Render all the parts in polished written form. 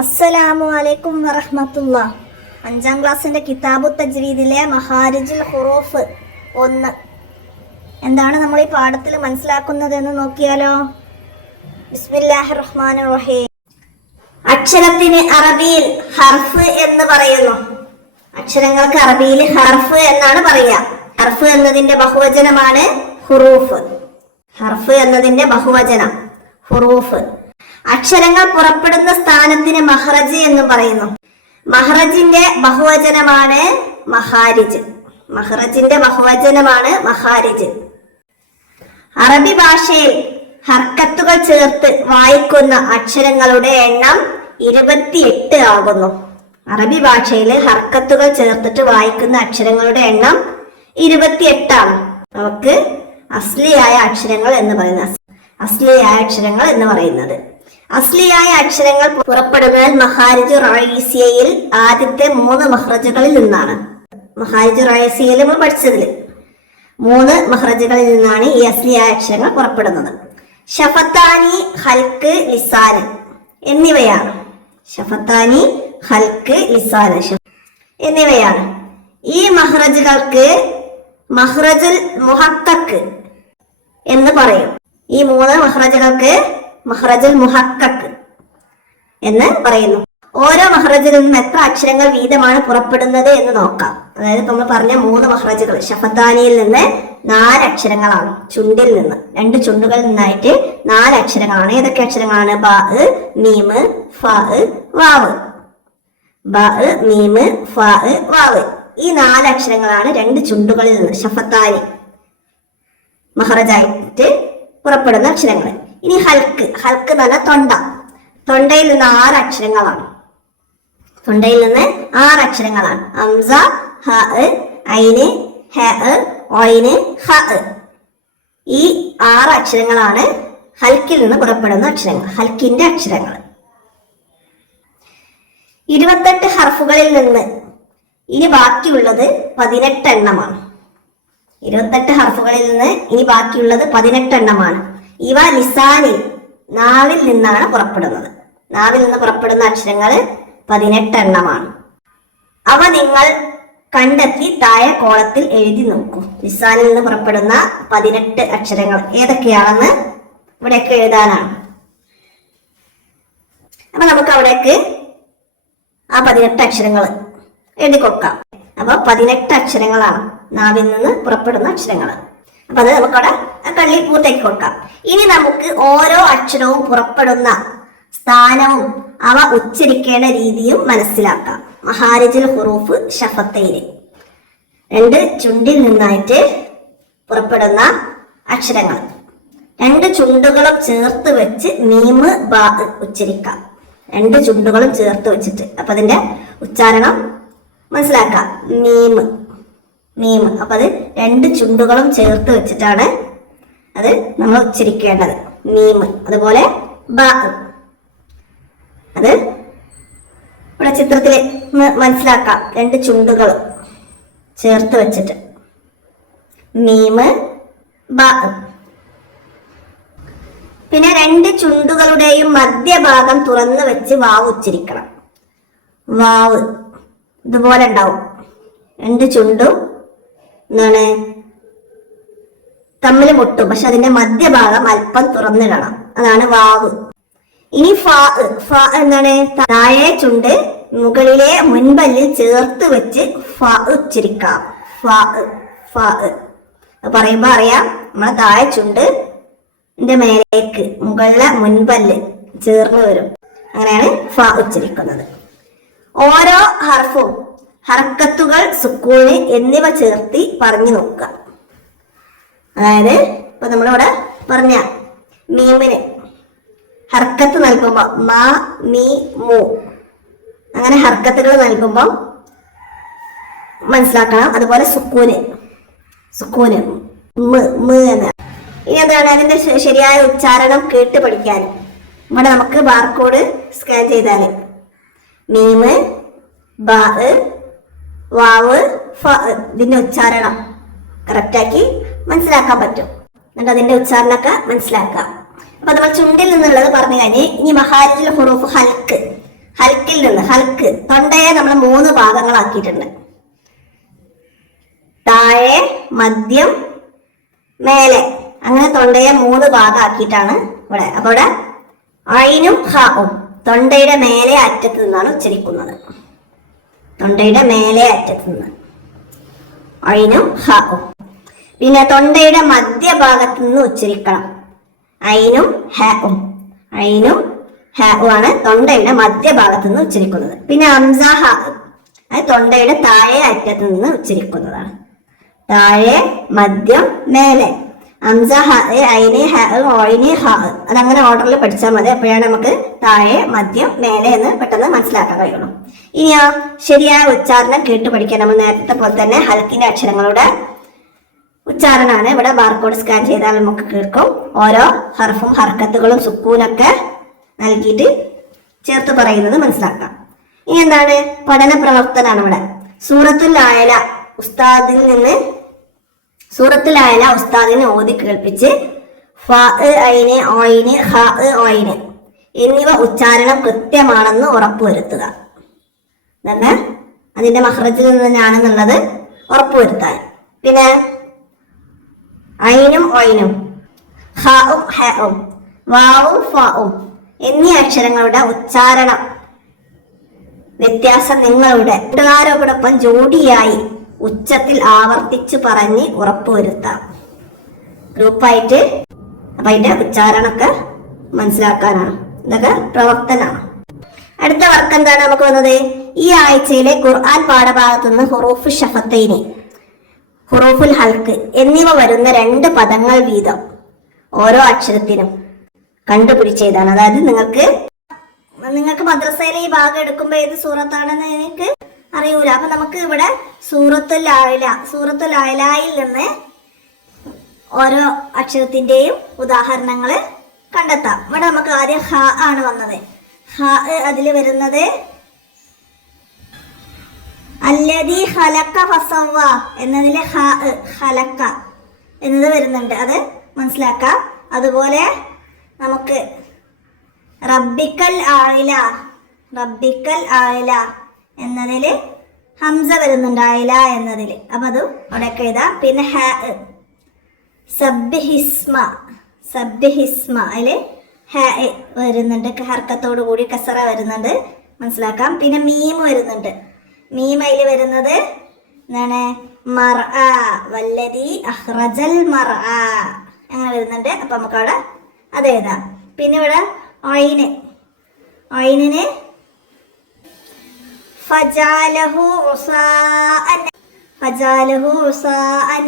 അസ്സലാമു അലൈക്കും വറഹ്മത്തുള്ളാഹ്. 5ാം ക്ലാസ്സിന്റെ കിതാബു തജ്വീദിലെ മഹാരിജുൽ ഹുറൂഫ് 1 എന്താണ് നമ്മൾ ഈ പാഠത്തിൽ മനസ്സിലാക്കുന്നത് എന്ന് നോക്കിയാലോ. ബിസ്മില്ലാഹിർ റഹ്മാനിർ റഹീം. അക്ഷരത്തിന് അറബിയിൽ ഹർഫ് എന്ന് പറയുന്നു. അക്ഷരങ്ങൾക്ക് അറബിയിൽ ഹർഫ് എന്നാണ് പറയുക. ഹർഫ് എന്നതിന്റെ ബഹുവചനമാണ് ഹുറൂഫ്. ഹർഫ് എന്നതിന്റെ ബഹുവചനം ഹുറൂഫ്. അക്ഷരങ്ങൾ പുറപ്പെടുന്ന സ്ഥാനത്തിന് മഹ്റജ് എന്ന് പറയുന്നു. മഹ്റജിന്റെ ബഹുവചനമാണ് മഹാരിജ്. മഹ്റജിന്റെ ബഹുവചനമാണ് മഹാരിജ്. അറബി ഭാഷയിൽ ഹർക്കത്തുകൾ ചേർത്ത് വായിക്കുന്ന അക്ഷരങ്ങളുടെ എണ്ണം 28 ആകുന്നു. അറബി ഭാഷയിൽ ഹർക്കത്തുകൾ ചേർത്തിട്ട് വായിക്കുന്ന അക്ഷരങ്ങളുടെ എണ്ണം 28 ആണ്. നമുക്ക് അസ്ലിയായ അക്ഷരങ്ങൾ എന്ന് പറയുന്നത് അസ്ലിയായ അക്ഷരങ്ങൾ പുറപ്പെടുന്നത് മഹാരിജു റഈസിയയിൽ ആദ്യത്തെ 3 മഹ്റജുകളിൽ നിന്നാണ്. മഹാരിജു റഈസിയയിൽ നമ്മൾ പഠിച്ചതിൽ 3 മഹ്റജുകളിൽ നിന്നാണ് ഈ അസ്ലിയായ അക്ഷരങ്ങൾ പുറപ്പെടുന്നത്. ഷഫത്താനി, ഹൽക്ക്, ലിസാന് എന്നിവയാണ്. ഷഫത്താനി, ഹൽക്ക്, ലിസാന് എന്നിവയാണ് ഈ മഹ്റജുകൾക്ക് മഹ്റജുൽ മുഹത്തക്ക് എന്ന് പറയും. ഈ 3 മഹ്റജുകൾക്ക് മഹ്റജുൽ മുഹക്കക്ക് എന്ന് പറയുന്നു. ഓരോ മഹ്റജിൽ നിന്നും എത്ര അക്ഷരങ്ങൾ വീതമാണ് പുറപ്പെടുന്നത് എന്ന് നോക്കാം. അതായത് നമ്മൾ പറഞ്ഞ 3 മഹ്റജുകൾ ഷഫത്താനിയിൽ നിന്ന് 4 അക്ഷരങ്ങളാണ്. ചുണ്ടിൽ നിന്ന് 2 ചുണ്ടുകളിൽ നിന്നായിട്ട് 4 അക്ഷരങ്ങളാണ്. ഏതൊക്കെ അക്ഷരങ്ങളാണ്? ബ, മീം, ഫ, വാവ്. ബ, മീം, ഫ, വാവ്. ഈ 4 അക്ഷരങ്ങളാണ് 2 ചുണ്ടുകളിൽ നിന്ന് ഷഫത്താനി മഹ്റജായിട്ട് പുറപ്പെടുന്ന അക്ഷരങ്ങൾ. ഇനി ഹൽക്ക്. ഹൽക്ക് എന്ന് പറഞ്ഞാൽ തൊണ്ട. തൊണ്ടയിൽ നിന്ന് 6 അക്ഷരങ്ങളാണ്. ഹംസ, ഹ, ഐന്, ഹ, ഐന്, ഹ. ഈ 6 അക്ഷരങ്ങളാണ് ഹൽക്കിൽ നിന്ന് പുറപ്പെടുന്ന അക്ഷരങ്ങൾ, ഹൽക്കിന്റെ അക്ഷരങ്ങൾ. 28 ഹർഫുകളിൽ നിന്ന് ഇനി ബാക്കിയുള്ളത് 18 എണ്ണമാണ്. 28 ഹർഫുകളിൽ നിന്ന് ഇനി ബാക്കിയുള്ളത് 18 എണ്ണമാണ്. ഇവ ലിസാനിൽ, നാവിൽ നിന്നാണ് പുറപ്പെടുന്നത്. നാവിൽ നിന്ന് പുറപ്പെടുന്ന അക്ഷരങ്ങൾ 18 എണ്ണമാണ്. അവ നിങ്ങൾ കണ്ടെത്തി താഴെ കോളത്തിൽ എഴുതി നോക്കൂ. ലിസാനിൽ നിന്ന് പുറപ്പെടുന്ന 18 അക്ഷരങ്ങൾ ഏതൊക്കെയാണെന്ന് ഇവിടെയൊക്കെ എഴുതാനാണ്. അപ്പൊ നമുക്ക് അവിടേക്ക് ആ 18 അക്ഷരങ്ങൾ എഴുതി കൊടുക്കാം. അപ്പൊ 18 അക്ഷരങ്ങളാണ് നാവിൽ നിന്ന് പുറപ്പെടുന്ന അക്ഷരങ്ങൾ. അപ്പൊ അത് നമുക്കവിടെ കള്ളി പൂർത്തേക്ക് കൊടുക്കാം. ഇനി നമുക്ക് ഓരോ അക്ഷരവും പുറപ്പെടുന്ന സ്ഥാനവും അവ ഉച്ചരിക്കേണ്ട രീതിയും മനസ്സിലാക്കാം. മഹാരിജുൽ ഹുറൂഫ് ഷഫത്തൈന്, 2 ചുണ്ടിൽ നിന്നായിട്ട് പുറപ്പെടുന്ന അക്ഷരങ്ങൾ. 2 ചുണ്ടുകളും ചേർത്ത് വെച്ച് മീം, ബാ ഉച്ചരിക്കാം. 2 ചുണ്ടുകളും ചേർത്ത് വെച്ചിട്ട്. അപ്പൊ അതിന്റെ ഉച്ചാരണം മനസ്സിലാക്കാം. മീം, മീം. അപ്പൊ അത് 2 ചുണ്ടുകളും ചേർത്ത് വെച്ചിട്ടാണ് അത് നമ്മൾ ഉച്ചരിക്കേണ്ടത്. മീം. അതുപോലെ ബ. അത് ഇവിടെ ചിത്രത്തിൽ മനസ്സിലാക്കാം. 2 ചുണ്ടുകൾ ചേർത്ത് വെച്ചിട്ട് മീം, ബ. പിന്നെ 2 ചുണ്ടുകളുടെയും മധ്യഭാഗം തുറന്നു വെച്ച് വാവ് ഉച്ചരിക്കണം. വാവ് ഇതുപോലെ ഉണ്ടാവും. 2 ചുണ്ടും എന്താണ് തമ്മിൽ മുട്ടും, പക്ഷെ അതിന്റെ മധ്യഭാഗം അല്പം തുറന്നിടണം. അതാണ് വാവ്. ഇനി ഫ. ഫ എന്താണ്? താഴെ ചുണ്ട് മുകളിലെ മുൻപല്ലിൽ ചേർത്ത് വെച്ച് ഫ ഉച്ചരിക്കാം. ഫ, ഫ. പറയുമ്പോ അറിയാം നമ്മളെ താഴെ ചുണ്ട് മേലേക്ക് മുകളിലെ മുൻപല്ല് ചേർന്ന് വരും. അങ്ങനെയാണ് ഫ ഉച്ചരിക്കുന്നത്. ഓരോ ഹർഫും ഹർക്കത്തുകൾ, സുക്കൂന് എന്നിവ ചേർത്തി പറഞ്ഞു നോക്കുക. അതായത് ഇപ്പൊ നമ്മളിവിടെ പറഞ്ഞ മീമിന് ഹർക്കത്ത് നൽകുമ്പോ മ, മീ, മു, അങ്ങനെ ഹർക്കത്തുകൾ നൽകുമ്പോ മനസ്സിലാക്കണം. അതുപോലെ സുക്കൂന് എന്ന്. ഇനി എന്താണ് അതിന്റെ ശരിയായ ഉച്ചാരണം കേട്ട് പഠിക്കാൻ ഇവിടെ നമുക്ക് ബാർകോഡ് സ്കാൻ ചെയ്താൽ മീം, ബ, വാവ്, ഫ ഇതിന്റെ ഉച്ചാരണം കറക്റ്റാക്കി മനസ്സിലാക്കാൻ പറ്റും. എന്നിട്ട് അതിന്റെ ഉച്ചാരണമൊക്കെ മനസ്സിലാക്കാം. അപ്പൊ നമ്മൾ ചുണ്ടിൽ നിന്നുള്ളത് പറഞ്ഞു കഴിഞ്ഞ് ഇനി മഹാരിജുൽ ഹുറൂഫ് ഹൽക്ക്. ഹൽക്കിൽ നിന്ന്, ഹൽക്ക് തൊണ്ടയെ നമ്മൾ 3 ഭാഗങ്ങളാക്കിയിട്ടുണ്ട്. താഴെ, മദ്യം, മേലെ, അങ്ങനെ തൊണ്ടയെ 3 ഭാഗമാക്കിയിട്ടാണ് ഇവിടെ. അപ്പൊ ഇവിടെ ഐനും ഹാവും തൊണ്ടയുടെ മേലെ അറ്റത്ത് നിന്നാണ് ഉച്ചരിക്കുന്നത്. തൊണ്ടയുടെ മേലെ അറ്റത്ത് നിന്ന് ഐനും ഹാവും. പിന്നെ തൊണ്ടയുടെ മധ്യഭാഗത്ത് നിന്ന് ഉച്ചരിക്കണം. ഐനും ഹാവും. ഐനും ഹാവും ആണ് തൊണ്ടയുടെ മധ്യഭാഗത്ത് നിന്ന് ഉച്ചരിക്കുന്നത്. പിന്നെ ഹംസ ഹ, അത് തൊണ്ടയുടെ താഴെ അറ്റത്ത് നിന്ന് ഉച്ചരിക്കുന്നതാണ്. താഴെ, മദ്യം, മേലെ. ഹംസ ഹ, ഐന് ഹ, ഓയിന് ഹ, അതങ്ങനെ ഓർഡറിൽ പഠിച്ചാൽ മതി. അപ്പോഴാണ് നമുക്ക് താഴെ, മദ്യം, മേലെ എന്ന് പെട്ടെന്ന് മനസ്സിലാക്കാൻ കഴിയുള്ളൂ. ഇനിയോ ശരിയായ ഉച്ചാരണം കേട്ട് പഠിക്കാൻ നമ്മൾ നേരത്തെ പോലെ തന്നെ ഹൽക്കിന്റെ അക്ഷരങ്ങളുടെ ഉച്ചാരണമാണ്. ഇവിടെ ബാർകോഡ് സ്കാൻ ചെയ്താൽ നമുക്ക് കേൾക്കും. ഓരോ ഹർഫും ഹർക്കത്തുകളും സുക്കൂനൊക്കെ നൽകിയിട്ട് ചേർത്ത് പറയുന്നത് മനസ്സിലാക്കാം. ഇനി എന്താണ് പഠന പ്രവർത്തനമാണ് ഇവിടെ. സൂറത്തുൽ ആയല ഉസ്താദിനെ ഓതി കേൾപ്പിച്ച് ഫ, ഐന്, ഓയിന്, ഹ, ഓയിന് എന്നിവ ഉച്ചാരണം കൃത്യമാണെന്ന് ഉറപ്പുവരുത്തുക. തന്നെ അതിന്റെ മഹ്റജിൽ നിന്ന് തന്നെയാണെന്നുള്ളത് ഉറപ്പുവരുത്താൻ. പിന്നെ ഐനും ഓയിനും, ഹാവും ഹാവും, വാവും ഫാവും എന്നീ അക്ഷരങ്ങളുടെ ഉച്ചാരണം വ്യത്യാസം നിങ്ങളുടെ കൂട്ടുകാരോടൊപ്പം ജോഡിയായി ഉച്ചത്തിൽ ആവർത്തിച്ച് പറഞ്ഞ് ഉറപ്പുവരുത്താം. ഗ്രൂപ്പായിട്ട്. അപ്പൊ അതിന്റെ ഉച്ചാരണമൊക്കെ മനസ്സിലാക്കാനാണ്. ഇതൊക്കെ പ്രവർത്തനമാണ്. അടുത്ത വർക്ക് എന്താണ് നമുക്ക് വന്നത്? ഈ ആഴ്ചയിലെ ഖുർആൻ പാഠഭാഗത്തു നിന്ന് ഹുറൂഫ് ഷഫത്തൈനി, ഹുറൂഫുൽ ഹൽക്ക് എന്നിവ വരുന്ന 2 പദങ്ങൾ വീതം ഓരോ അക്ഷരത്തിനും കണ്ടുപിടിച്ചതാണ്. അതായത് നിങ്ങൾക്ക് മദ്രസയിലെ ഈ ഭാഗം എടുക്കുമ്പോൾ ഏത് സൂറത്താണെന്ന് എനിക്ക് അറിയൂല. അപ്പൊ നമുക്ക് ഇവിടെ സൂറത്തുൽ ആയിലയിൽ നിന്ന് ഓരോ അക്ഷരത്തിന്റെയും ഉദാഹരണങ്ങൾ കണ്ടെത്താം. ഇവിടെ നമുക്ക് ആദ്യം ഹ ആണ് വന്നത്. ഹ അതില് വരുന്നത് അല്ലദീ ഖലഖ ഫസവ്വ എന്നതിലെ ഹ, ഖലഖ എന്നത് വരുന്നുണ്ട്. അത് മനസ്സിലാക്കാം. അതുപോലെ നമുക്ക് റബ്ബിക്കൽ ആയില എന്നതില് ഹംസ വരുന്നുണ്ട്. ആയില എന്നതില്. അപ്പൊ അതും അവിടെയൊക്കെ എഴുതാം. പിന്നെ ഹ, സബ്ബിഹിസ്മ അതില് ഹ വരുന്നുണ്ട്. ഹർക്കത്തോടു കൂടി കസറ വരുന്നുണ്ട്, മനസ്സിലാക്കാം. പിന്നെ മീം വരുന്നുണ്ട്. മീം അതിൽ വരുന്നത് എന്താണ്? മർഅ, വല്ലദീ അഖ്റജൽ മർഅ അങ്ങനെ വരുന്നുണ്ട്. അപ്പൊ നമുക്ക് അവിടെ അത് എഴുതാം. പിന്നെ ഇവിടെ ഐനിന് ഫജാലഹു ഉസാഅൻ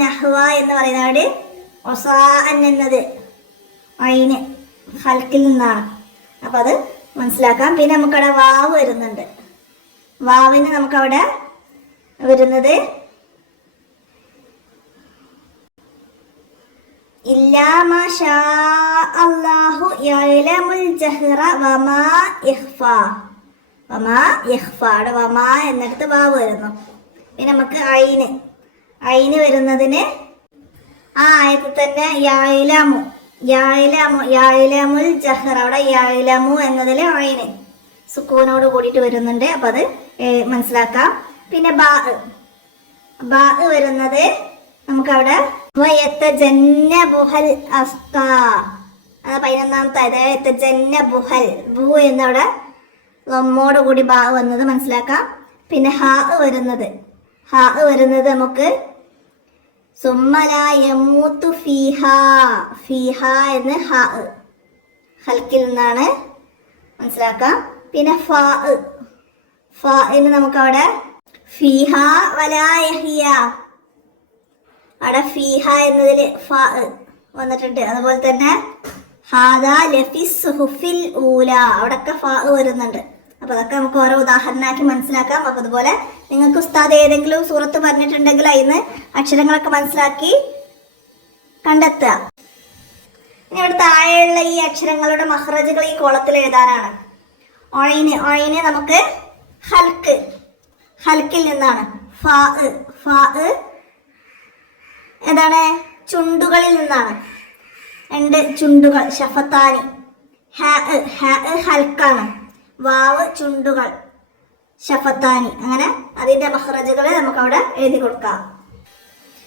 നഹ്വ എന്ന് പറയുന്നവിടെ ഉസാഅൻ എന്നത് ഐന് ഹൽക്കിൽ നിന്നാണ്. അപ്പൊ അത് മനസ്സിലാക്കാം. പിന്നെ നമുക്കവിടെ വാവ് വരുന്നുണ്ട്. വാവിന് നമുക്കവിടെ വരുന്നത് ഇല്ലാ മാ ഷാ അല്ലാഹു യഅലമുൽ ജഹ്റ വമാ ഇഖ്ഫാ. അവിടെ വമാ എന്നിടത്ത് വാവ് വരുന്നു. പിന്നെ നമുക്ക് ഐന് വരുന്നതിന് ആ ആയത്തിൽ തന്നെ യഅലമുൽ ജഹ്റ, അവിടെ യഅലമു എന്നതിൽ ഐന് സുക്കൂനോട് കൂടിയിട്ട് വരുന്നുണ്ട്. അപ്പൊ അത് മനസ്സിലാക്കാം. പിന്നെ ബാ വരുന്നത് നമുക്കവിടെ വയത്തജന്നബുഹൽ അസ്ഖാ, അത് 11ാമത്തെ ബു എന്നവിടെ ലമ്മോട് കൂടി ബാ വന്നത് മനസ്സിലാക്കാം. പിന്നെ ഹ വരുന്നത് നമുക്ക് സുമ്മലാ യമൂതു ഫീഹ എന്ന് ഹൽക്കിൽ നിന്നാണ് മനസ്സിലാക്കാം. പിന്നെ ഫാഇന് നമുക്കവിടെ ഫീഹ വലാ യഹിയ, അവിടെ ഫീഹ എന്നതിൽ ഫ വന്നിട്ടുണ്ട്. അതുപോലെ തന്നെ ഹാദാ ലഫിസ് സുഹുഫിൽ ഊല, അവിടെയൊക്കെ ഫ വരുന്നുണ്ട്. അപ്പൊ അതൊക്കെ നമുക്ക് ഓരോ ഉദാഹരണമാക്കി മനസ്സിലാക്കാം. അപ്പൊ അതുപോലെ നിങ്ങൾക്ക് ഉസ്താദ് ഏതെങ്കിലും സൂറത്ത് പറഞ്ഞിട്ടുണ്ടെങ്കിൽ അതിന് അക്ഷരങ്ങളൊക്കെ മനസ്സിലാക്കി കണ്ടെത്തുക. ഇനി ഇവിടെ താഴെയുള്ള ഈ അക്ഷരങ്ങളുടെ മഹ്റജുകൾ ഈ കോളത്തിൽ എഴുതാനാണ്. ഒയിന് നമുക്ക് ഹൽക്കിൽ നിന്നാണ്. ഏതാണ്? ചുണ്ടുകളിൽ നിന്നാണ്. 2 ചുണ്ടുകൾ ഷഫത്താനി. ഹൽക്കാണ്. വാവ് ചുണ്ടുകൾ. ഷഫത്താനി, അങ്ങനെ അതിന്റെ മഹ്റജുകൾ നമുക്ക് അവിടെ എഴുതി കൊടുക്കാം.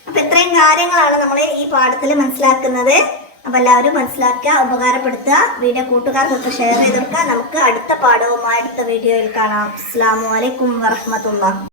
അപ്പൊ ഇത്രയും കാര്യങ്ങളാണ് നമ്മൾ ഈ പാഠത്തിൽ മനസ്സിലാക്കുന്നത്. അപ്പൊ എല്ലാവരും മനസ്സിലാക്കുക, ഉപകാരപ്പെടുത്തുക, വീഡിയോ കൂട്ടുകാർക്കൊക്കെ ഷെയർ ചെയ്ത് കൊടുക്കുക. നമുക്ക് അടുത്ത പാഠവുമായി അടുത്ത വീഡിയോയിൽ കാണാം. അസ്സലാമു അലൈക്കും വറഹ്മത്തുള്ളാഹി.